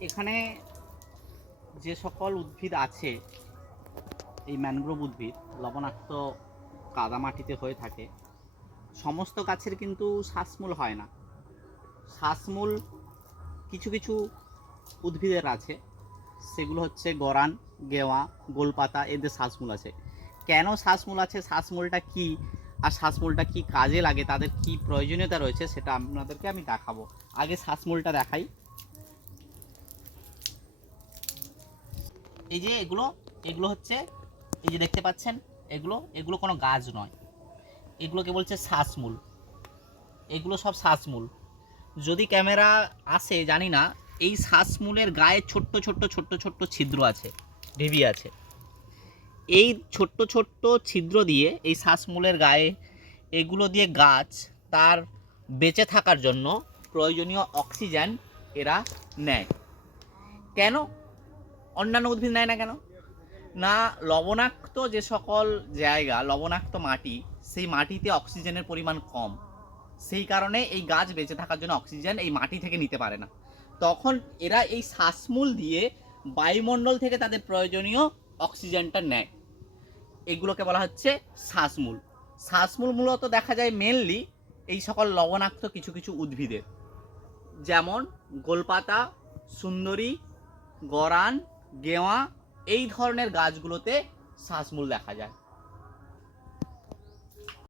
এখানে যে সকল উদ্ভিদ আছে, এই ম্যানগ্রোভ উদ্ভিদ লবণাক্ত কাদামাটিতে হয়ে থাকে, সমস্ত গাছের কিন্তু শ্বাসমূল হয় না। শ্বাসমূল কিছু কিছু উদ্ভিদের আছে, সেগুলো হচ্ছে গরান, গেওয়া, গোলপাতা, এদের শ্বাসমূল আছে। কেন শ্বাসমূল আছে, শ্বাসমূলটা কি আর শ্বাসমূলটা কি কাজে লাগে, তাদের কি প্রয়োজনীয়তা রয়েছে, সেটা আপনাদেরকে আমি দেখাবো। আগে শ্বাসমূলটা দেখাই। এই যে এগুলো এগুলো হচ্ছে, এই যে দেখতে পাচ্ছেন, এগুলো এগুলো কোনো গাছ নয়। এগুলোকে বলছে শ্বাসমূল। এগুলো সব শ্বাসমূল। যদি ক্যামেরা আসে, জানি না, এই শ্বাসমূলের গায়ে ছোট্ট ছোট্ট ছোট্ট ছোট্ট ছিদ্র আছে, ঢিবি আছে। এই ছোট্ট ছোট্ট ছিদ্র দিয়ে, এই শ্বাসমূলের গায়ে এগুলো দিয়ে গাছ তার বেঁচে থাকার জন্য প্রয়োজনীয় অক্সিজেন এরা নেয়। কেন? অন্যান্য উদ্ভিদ নেয় না কেন? না, লবণাক্ত যে সকল জায়গা, লবণাক্ত মাটি, সেই মাটিতে অক্সিজেনের পরিমাণ কম। সেই কারণে এই গাছ বেঁচে থাকার জন্য অক্সিজেন এই মাটি থেকে নিতে পারে না। তখন এরা এই শ্বাসমূল দিয়ে বায়ুমণ্ডল থেকে তাদের প্রয়োজনীয় অক্সিজেনটা নেয়। এগুলোকে বলা হচ্ছে শ্বাসমূল। শ্বাসমূল মূলত দেখা যায় মেনলি এই সকল লবণাক্ত কিছু কিছু উদ্ভিদের। যেমন গোলপাতা, সুন্দরী, গরান গেওয়া এই ধরনের গাছগুলোতে শ্বাসমূল দেখা যায়।